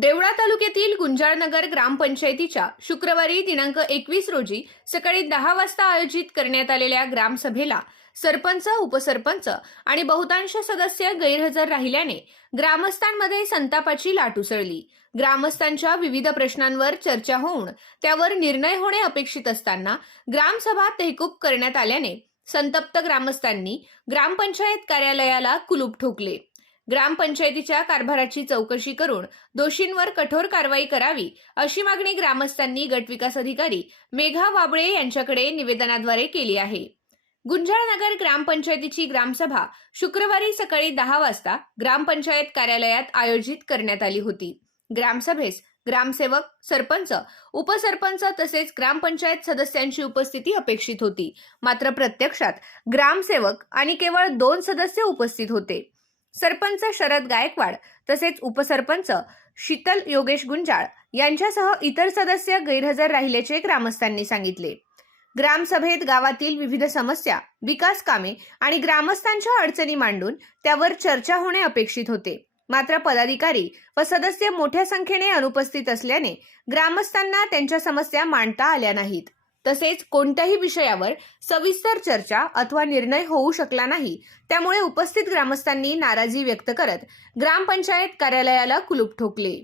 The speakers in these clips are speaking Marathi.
देवळा तालुक्यातील गुंजाळनगर ग्रामपंचायतीच्या शुक्रवारी दिनांक 21 रोजी सकाळी 10 वाजता आयोजित करण्यात आलेल्या ग्रामसभेला सरपंच, उपसरपंच आणि बहुतांश सदस्य गैरहजर राहिल्याने ग्रामस्थांमध्ये संतापाची लाट उसळली। ग्रामस्थांच्या विविध प्रश्नांवर चर्चा होऊन त्यावर निर्णय होणे अपेक्षित असताना ग्रामसभा तहकूब करण्यात आल्याने संतप्त ग्रामस्थांनी ग्रामपंचायत कार्यालयाला कुलूप ठोकले। ग्रामपंचायतीच्या कारभाराची चौकशी करून दोषींवर कठोर कारवाई करावी अशी मागणी ग्रामस्थांनी गटविकास अधिकारी मेघा वाबळे यांच्याकडे निवेदनाद्वारे केली आहे। गुंजाळनगर ग्रामपंचायतीची ग्रामसभा शुक्रवारी सकाळी 10 वाजता ग्रामपंचायत कार्यालयात आयोजित करण्यात आली होती। ग्रामसभेस ग्रामसेवक, सरपंच, उपसरपंच तसेच ग्रामपंचायत सदस्यांची उपस्थिती अपेक्षित होती। मात्र प्रत्यक्षात ग्रामसेवक आणि केवळ 2 सदस्य उपस्थित होते। सरपंच शरद गायकवाड तसेच उपसरपंच शीतल योगेश गुंजाळ यांच्यासह इतर सदस्य गैरहजर राहिल्याचे ग्रामस्थांनी सांगितले। ग्रामसभेत गावातील विविध समस्या, विकास कामे आणि ग्रामस्थांच्या अडचणी मांडून त्यावर चर्चा होणे अपेक्षित होते। मात्र पदाधिकारी व सदस्य मोठ्या संख्येने अनुपस्थित असल्याने ग्रामस्थांना त्यांच्या समस्या मांडता आल्या नाहीत। तसेच कोणत्याही विषयावर सविस्तर चर्चा अथवा निर्णय होऊ शकला नाही। त्यामुळे उपस्थित ग्रामस्थांनी नाराजी व्यक्त करत ग्रामपंचायत कार्यालयाला कुलूप ठोकले।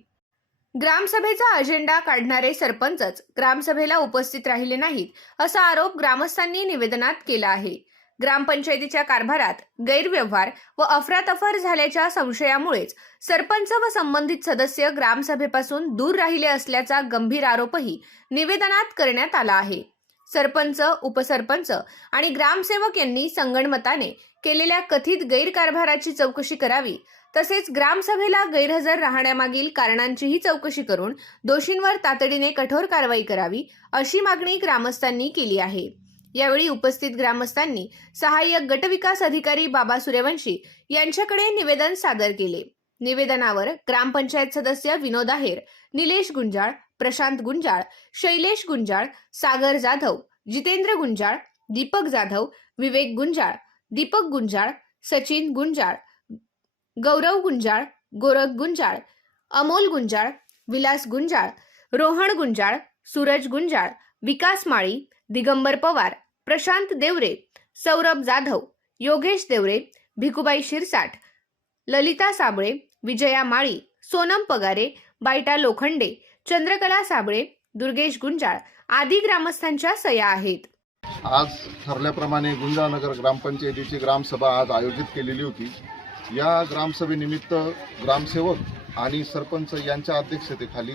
ग्रामसभेचा अजेंडा काढणारे सरपंचच ग्रामसभेला उपस्थित राहिले नाहीत असा आरोप ग्रामस्थांनी निवेदनात केला आहे। ग्रामपंचायतीच्या कारभारात गैरव्यवहार व अफरातफर झाल्याच्या संशयामुळेच सरपंच व संबंधित सदस्य ग्रामसभेपासून दूर राहिले असल्याचा गंभीर आरोपही निवेदनात करण्यात आला आहे। सरपंच, उपसरपंच आणि ग्रामसेवक यांनी संगनमताने केलेल्या कथित गैरकारभाराची चौकशी करावी तसेच ग्रामसभेला गैरहजर राहण्यामागील कारणांचीही चौकशी करून दोषींवर तातडीने कठोर कारवाई करावी अशी मागणी ग्रामस्थांनी केली आहे। यावेळी उपस्थित ग्रामस्थांनी सहाय्यक गटविकास अधिकारी बाबा सूर्यवंशी यांच्याकडे निवेदन सादर केले। निवेदनावर ग्रामपंचायत सदस्य विनोद आहेर, निलेश गुंजाळ, प्रशांत गुंजाळ, शैलेश गुंजाळ, सागर जाधव, जितेंद्र गुंजाळ, दीपक जाधव, विवेक गुंजाळ, दीपक गुंजाळ, सचिन गुंजाळ, गौरव गुंजाळ, गोरख गुंजाळ, अमोल गुंजाळ, विलास गुंजाळ, रोहन गुंजाळ, सूरज गुंजाळ, विकास माळी, दिगंबर पवार, प्रशांत देवरे, सौरभ जाधव, योगेश देवरे, भिकुबाई शिरसाट, ललिता साबळे, विजया माळी, सोनम पगारे, बायटा लोखंडे, चंद्रकला साबळे, दुर्गेश गुंजाळ आदी ग्रामस्थांच्या सह्या आहेत। आज ठरल्याप्रमाणे गुंजाळनगर ग्रामपंचायतीची ग्रामसभा आज आयोजित केलेली होती। या ग्रामसभेनिमित्त ग्रामसेवक आणि सरपंच यांच्या अध्यक्षतेखाली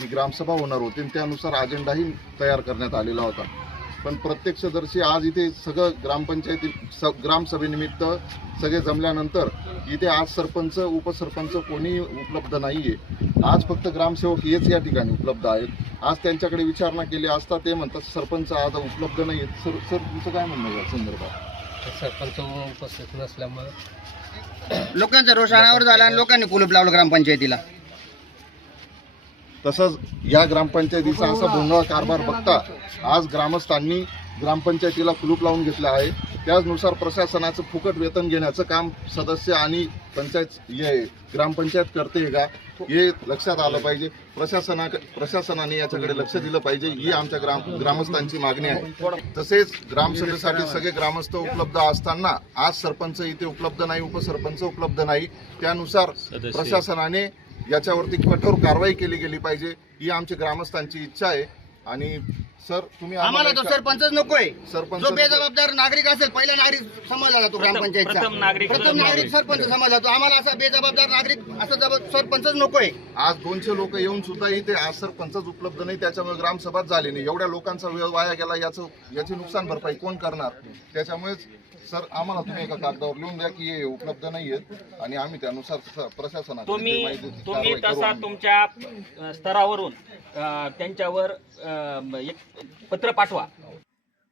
ही ग्रामसभा होणार होती आणि त्यानुसार अजेंडाही तयार करण्यात आलेला होता। पण प्रत्यक्षदर्शी आज इथे सगळं ग्रामसभेनिमित्त सगळे जमल्यानंतर इथे आज सरपंच, उपसरपंच कोणी उपलब्ध नाहीये। आज फक्त ग्रामसेवक हेच या ठिकाणी उपलब्ध आहेत। आज त्यांच्याकडे विचारणा केली असता ते म्हणतात सरपंच आज उपलब्ध नाही आहेत। सर तुमचं काय म्हणणं या संदर्भात? सरपंच उपस्थित नसल्यामुळे लोकांचा रोष अनावर झाला आणि लोकांनी कुलूप लावलं ग्रामपंचायतीला। तसंच या ग्रामपंचायतीचा असा भोंगळा कारभार बघता आज ग्रामस्थांनी ग्रामपंचायतीला कुलूप लावून घेतले आहे। त्याचनुसार प्रशासनाचं फुकट वेतन घेण्याचं काम सदस्य आणि ग्रामपंचायत करते का हे लक्षात आलं पाहिजे। प्रशासनाने याच्याकडे लक्ष दिलं पाहिजे ही आमच्या ग्रामस्थांची मागणी आहे। तसेच ग्रामसभेसाठी सगळे ग्रामस्थ उपलब्ध असताना आज सरपंच इथे उपलब्ध नाही, उपसरपंच उपलब्ध नाही। त्यानुसार प्रशासनाने याच्यावरती कठोर कारवाई केली गेली पाहिजे ही आमच्या ग्रामस्थांची इच्छा आहे। आणि सर तुम्ही आम्हाला तो सरपंचच नकोय। सरपंच जो बेजबाबदार नागरिक असेल, पहिला नागरिक समजला जातो ग्रामपंचायतचा, प्रथम नागरिक सरपंच समजला जातो। आम्हाला असा बेजबाबदार नागरिक असं सरपंचच नकोय। आज 200 लोक येऊन सुद्धा इथे आज सरपंचच उपलब्ध नाही, त्याच्यामुळे ग्रामसभाच झाली नाही। एवढ्या लोकांचा वेळ वाया गेला, याची नुकसान भरपाई कोण करणार? त्याच्यामुळेच सर आम्हाला तुम्ही एका कागदावर लिहून द्या की हे उपलब्ध नाहीयेत आणि आम्ही त्यानुसार प्रशासनाला तुम्ही तसा तुमच्या स्तरावरून त्यांच्यावर एक पत्र पाठवा।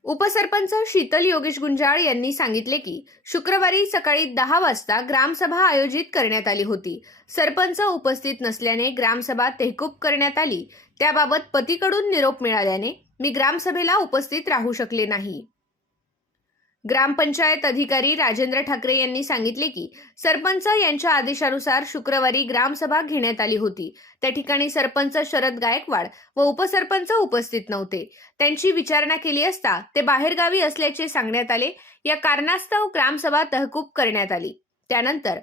उपसरपंच शीतल योगेश गुंजाळ यांनी सांगितले की शुक्रवारी सकाळी 10 वाजता ग्रामसभा आयोजित करण्यात आली होती। सरपंच उपस्थित नसल्याने ग्रामसभा तहकूब करण्यात आली। त्याबाबत पतीकडून निरोप मिळाल्याने मी ग्रामसभेला उपस्थित राहू शकले नाही। ग्रामपंचायत अधिकारी राजेंद्र ठाकरे यांनी सांगितले की सरपंच यांच्या आदेशानुसार शुक्रवारी ग्रामसभा घेण्यात आली होती. त्या ठिकाणी सरपंच शरद गायकवाड व उपसरपंच उपस्थित नव्हते. त्यांची विचारणा केली असता ते बाहेरगावी असल्याचे सांगण्यात आले. या कारणास्तव ग्रामसभा तहकूब करण्यात आली. त्यानंतर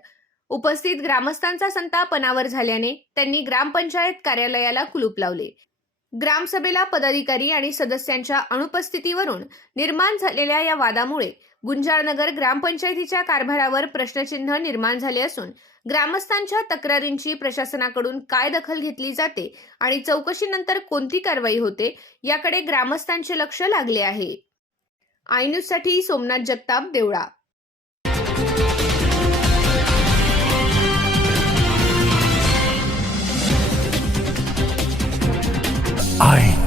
उपस्थित ग्रामस्थांचा संताप अनावर झाल्याने त्यांनी ग्रामपंचायत कार्यालयाला कुलूप लावले. ग्रामसभेला पदाधिकारी आणि सदस्यांच्या अनुपस्थितीवरून निर्माण झालेल्या या वादामुळे गुंजाळनगर ग्रामपंचायतीच्या कारभारावर प्रश्नचिन्ह निर्माण झाले असून ग्रामस्थांच्या तक्रारींची प्रशासनाकडून काय दखल घेतली जाते आणि चौकशीनंतर कोणती कारवाई होते याकडे ग्रामस्थांचे लक्ष लागले आहे. आय न्यूजसाठी सोमनाथ जगताप, देवळा. I